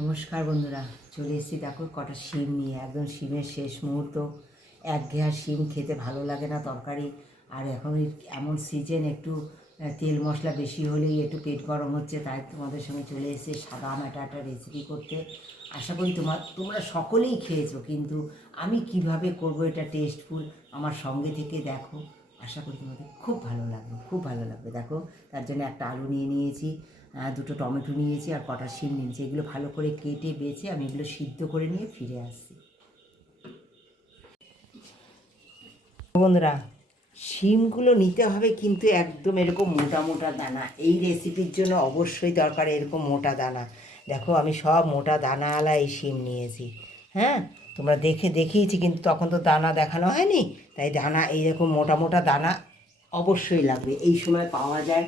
নমস্কার বন্ধুরা, চলে এসেছি দেখো কটা শিম নিয়ে। একদম শিমের শেষ মুহূর্ত। একঘেয়া শিম খেতে ভালো লাগে না তরকারি। আর এখন এমন সিজন, একটু তেল মশলা বেশি হলেই একটু পেট গরম হচ্ছে, তাই তোমাদের সঙ্গে চলে এসেছি সাদা মাটা একটা রেসিপি করতে। আশা করি তোমরা সকলেই খেয়েছো, কিন্তু আমি কিভাবে করব এটা টেস্টফুল, আমার সঙ্গে থেকে দেখো। আশা করি তোমাদের খুব ভালো লাগবে, খুব ভালো লাগবে। দেখো, তার জন্য একটা আলু নিয়ে নিয়েছি, দুটো টমেটো নিয়েছি, আর কটা শিম নিয়েছি। এগুলো ভালো করে কেটে বেছে আমি এগুলো সিদ্ধ করে নিয়ে ফিরে আসছি। বন্ধুরা, শিমগুলো নিতে হবে কিন্তু একদম এরকম মোটা মোটা দানা। এই রেসিপির জন্য অবশ্যই দরকার এরকম মোটা দানা। দেখো, আমি সব মোটা দানাওয়ালা এই শিম নিয়েছি। হ্যাঁ, তোমরা দেখিয়েছি, কিন্তু তখন তো দানা দেখানো হয়নি, তাই দানা এইরকম মোটা মোটা দানা অবশ্যই লাগবে। এই সময় পাওয়া যায়,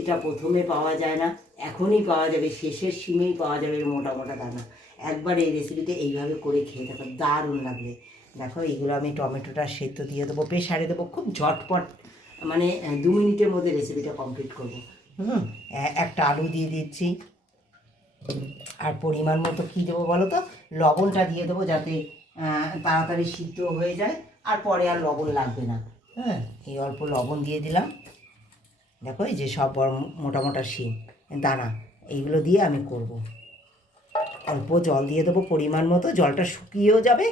এটা প্রথমে পাওয়া যায় না, এখনই পাওয়া যাবে, শেষের শিমেই পাওয়া যাবে মোটা মোটা দানা। একবার এই রেসিপিতে এইভাবে করে খেয়ে দেখো, দারুণ লাগবে। দেখো, এইগুলো আমি টমেটোটা সেদ্ধ দিয়ে দেবো, প্রেসারে দেবো, খুব ঝটপট, মানে 2 মিনিটের মধ্যে রেসিপিটা কমপ্লিট করবো। একটা আলু দিয়ে দিচ্ছি, আর পরিমাণ মতো কী দেবো বলো তো, লবণটা দিয়ে দেবো, যাতে তাড়াতাড়ি সিদ্ধ হয়ে যায়, আর পরে আর লবণ লাগবে না। হ্যাঁ, এই অল্প লবণ দিয়ে দিলাম। দেখো, এই যে সব বড় মোটা মোটা শিম দানা, এইগুলো দিয়ে আমি করব। অল্প জল দিয়ে দেবো পরিমাণ মতো, জলটা শুকিয়েও যাবে।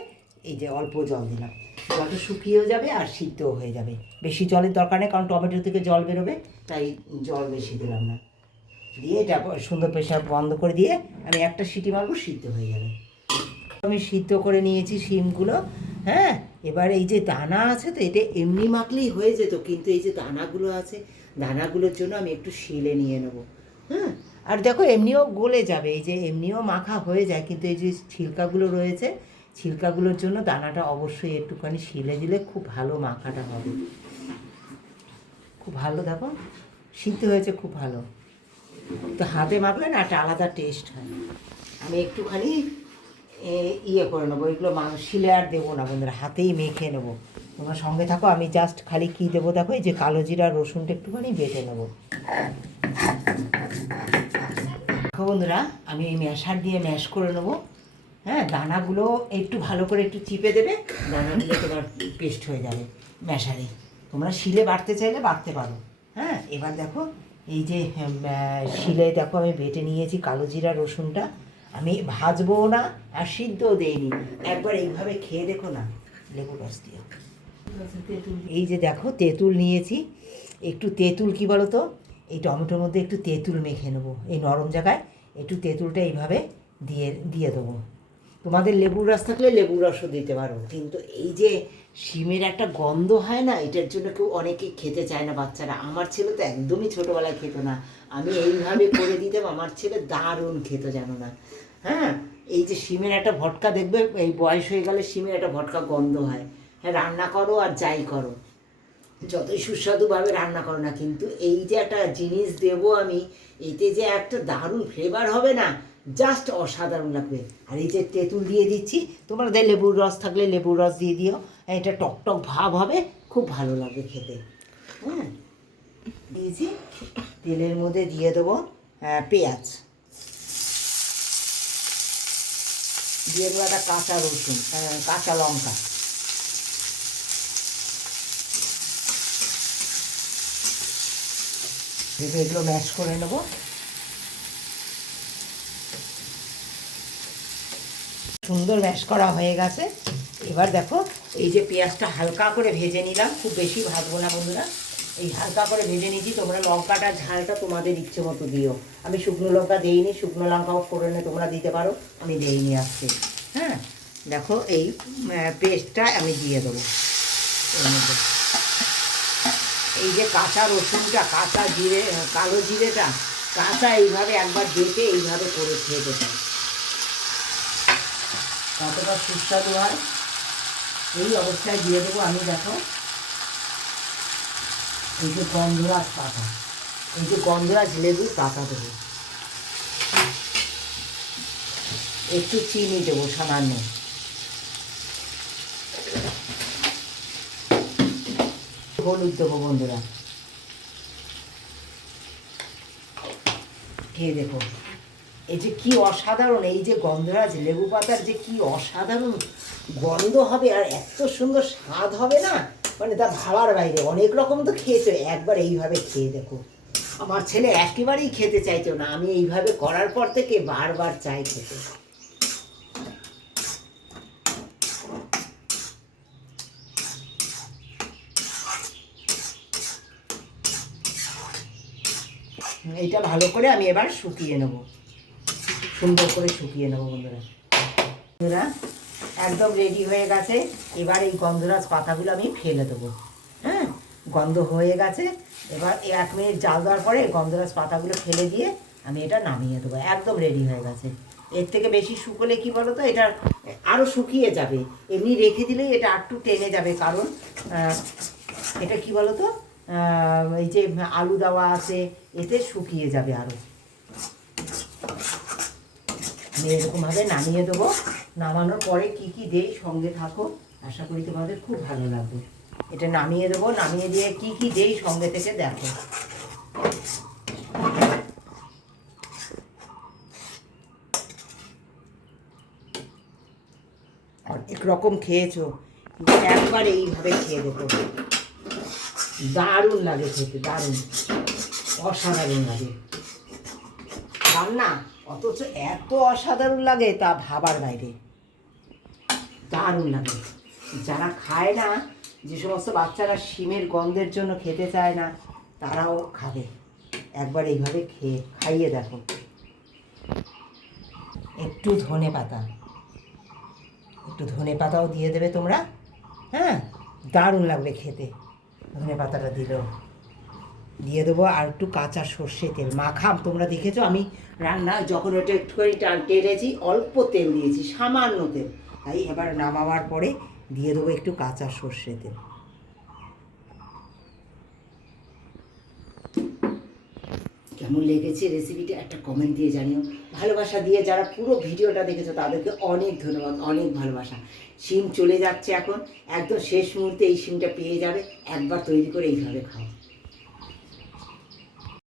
এই যে অল্প জল দিলাম, জলটা শুকিয়েও যাবে আর সিদ্ধও হয়ে যাবে। বেশি জলের দরকার নেই, কারণ টমেটো থেকে জল বেরোবে, তাই জল বেশি দিলাম না। দিয়ে এটা সুন্দর প্রেসার বন্ধ করে দিয়ে আমি একটা সিটি মারবো, সিদ্ধ হয়ে যাবে। আমি সিদ্ধ করে নিয়েছি শিমগুলো। হ্যাঁ, এবার এই যে দানা আছে, তো এটা এমনি মাখলেই হয়ে যেত, কিন্তু এই যে দানাগুলো আছে, দানাগুলোর জন্য আমি একটু শিলে নিয়ে নেবো। হ্যাঁ, আর দেখো এমনিও গলে যাবে, এই যে এমনিও মাখা হয়ে যায়, কিন্তু এই যে ছিলকাগুলো রয়েছে, ছিলকাগুলোর জন্য দানাটা অবশ্যই একটুখানি শিলে দিলে খুব ভালো মাখাটা হবে, খুব ভালো। দেখো, সিদ্ধ হয়েছে খুব ভালো। তো হাতে মাখলে না একটা আলাদা টেস্ট হয়। আমি একটুখানি ইয়ে করে নেবো, এগুলো শিলে আর দেবো না বন্ধুরা, হাতেই মেখে নেবো। তোমার সঙ্গে থাকো, আমি জাস্ট খালি কী দেবো দেখো, এই যে কালো জিরা রসুনটা একটুখানি বেটে নেবো। দেখো বন্ধুরা, আমি এই ম্যাশার দিয়ে ম্যাশ করে নেবো। হ্যাঁ, দানাগুলো একটু ভালো করে একটু চিপে দেবে, দানাগুলো তোমার পেস্ট হয়ে যাবে ম্যাশারে। তোমরা শিলে বাটতে চাইলে বাটতে পারো। হ্যাঁ, এবার দেখো, এই যে শিলে দেখো আমি বেটে নিয়েছি কালো জিরা রসুনটা। আমি ভাজবো না আর সিদ্ধও দেইনি, একবার এইভাবে খেয়ে দেখো না, লেবু রস দিয়ে। এই যে দেখো, তেঁতুল নিয়েছি। একটু তেঁতুল কী বলো তো, এই টমেটোর মধ্যে একটু তেঁতুল মেখে নেবো, এই নরম জায়গায় একটু তেঁতুলটা এইভাবে দিয়ে দেবো। তোমাদের লেবুর রস থাকলে লেবুর রসও দিতে পারো, কিন্তু এই যে শিমের একটা গন্ধ হয় না, এটার জন্য কেউ অনেকেই খেতে চায় না বাচ্চারা। আমার ছেলে তো একদমই ছোটোবেলায় খেত না, আমি এইভাবে করে দিতাম, আমার ছেলে দারুণ খেত, জানো না। হ্যাঁ, এই যে শিমের একটা ভটকা, দেখবে এই বয়স হয়ে গেলে শিমের একটা ভটকা গন্ধ হয়। হ্যাঁ, রান্না করো আর যাই করো, যতই সুস্বাদুভাবে রান্না করো না, কিন্তু এই যে একটা জিনিস দেবো আমি, এতে যে একটা দারুণ ফ্লেভার হবে না, জাস্ট অসাধারণ লাগবে। আর এই যে তেঁতুল দিয়ে দিচ্ছি, তোমাদের লেবুর রস থাকলে লেবুর রস দিয়ে দিও, এটা টক টক ভাব হবে, খুব ভালো লাগবে খেতে। হ্যাঁ, দিয়েছি। তেলের মধ্যে দিয়ে দেবো পেঁয়াজ, দিয়ে দেবো একটা কাঁচা রসুন, কাঁচা লঙ্কা, ভেবে এগুলো ম্যাশ করে নেবো। সুন্দর ম্যাশ করা হয়ে গেছে। এবার দেখো, এই যে পেঁয়াজটা হালকা করে ভেজে নিলাম, খুব বেশি ভাজবো না বন্ধুরা, এই হালকা করে ভেজে নিয়েছি। তোমরা লঙ্কাটা ঝালটা তোমাদের ইচ্ছে মতো দিও, আমি শুকনো লঙ্কা দিইনি, শুকনো লঙ্কাও ফোড়নে তোমরা দিতে পারো, আমি দিইনি আজকে। হ্যাঁ, দেখো এই পেস্টটা আমি দিয়ে দেবো এর মধ্যে। এই যে কাঁচা রসুনটা, কাঁচা জিরে, কালো জিরেটা কাঁচা, এইভাবে একবার দেখে এইভাবে করে খেয়ে যেতে, কতটা সুস্বাদু হয়। এই অবস্থায় দিয়ে দেবো আমি, দেখো এই যে গন্ধরাজ পাতা, এই যে গন্ধরাজ লেবুর পাতা দেবো, একটু চিনি দেবো সামান্য, হলুদ দেবো বন্ধুরা, খেয়ে দেখো এই যে কি অসাধারণ, এই যে গন্ধরাজ লেবু পাতার যে কি অসাধারণ গন্ধ হবে আর এত সুন্দর স্বাদ হবে না, মানে তা ভাবার বাইরে। অনেক রকম তো খেয়েছো, একবার এইভাবে খেয়ে দেখো। আমার ছেলে একেবারেই খেতে চাইতো না, আমি এইভাবে করার পর থেকে বারবার চাই খেতে। এইটা ভালো করে আমি এবার শুকিয়ে নেব, সুন্দর করে শুকিয়ে নেবো বন্ধুরা। বন্ধুরা একদম রেডি হয়ে গেছে। এবার এই গন্ধরাজ পাতাগুলো আমি ফেলে দেবো। হ্যাঁ, গন্ধ হয়ে গেছে। এবার 1 মিনিট জাল দেওয়ার পরে গন্ধরাজ পাতাগুলো ফেলে দিয়ে আমি এটা নামিয়ে দেবো। একদম রেডি হয়ে গেছে। এর থেকে বেশি শুকোলে কি বলো তো, এটা আরও শুকিয়ে যাবে। এমনি রেখে দিলেই এটা একটু টেনে যাবে, কারণ এটা কি বলো তো, এই যে আলু দেওয়া আছে এতে শুকিয়ে যাবে আরও। আমি এরকমভাবে নামিয়ে দেবো। নামানোর পরে কি কি দেই সঙ্গে থাকো, আশা করি তোমাদের খুব ভালো লাগবে। এটা নামিয়ে দেবো, নামিয়ে দিয়ে কি কি দেই সঙ্গে থেকে দেখো। অনেক রকম খেয়েছো, একবার এইভাবে খেয়ে দেখো, দারুণ লাগে খেতে, দারুণ অসাধারণ লাগে রান্না, অথচ এত অসাধারণ লাগে তা ভাবার বাইরে, দারুণ লাগে। যারা খায় না, যে সমস্ত বাচ্চারা শিমের গন্ধের জন্য খেতে চায় না, তারাও খাবে। একবার এইভাবে খাইয়ে দেখো। একটু ধনে পাতাও দিয়ে দেবে তোমরা। হ্যাঁ, দারুণ লাগবে খেতে। ধনে পাতাটা দিয়ে দেবো, আর একটু কাঁচা সর্ষে তেল মাখাম। তোমরা দেখেছো আমি রান্না যখন ওটা একটু করে টেনেছি, অল্প তেল দিয়েছি, সামান্য তেল। তাই এবার নামাবার পরে দিয়ে দেবো একটু কাঁচা সর্ষে তেল। কেমন লেগেছে রেসিপিটা একটা কমেন্ট দিয়ে জানিও। ভালোবাসা দিয়ে যারা পুরো ভিডিওটা দেখেছো তাদেরকে অনেক ধন্যবাদ, অনেক ভালোবাসা। শিম চলে যাচ্ছে এখন, একদম শেষ মুহূর্তে এই শিমটা পেয়ে যাবে। একবার তৈরি করে এইভাবে খাও।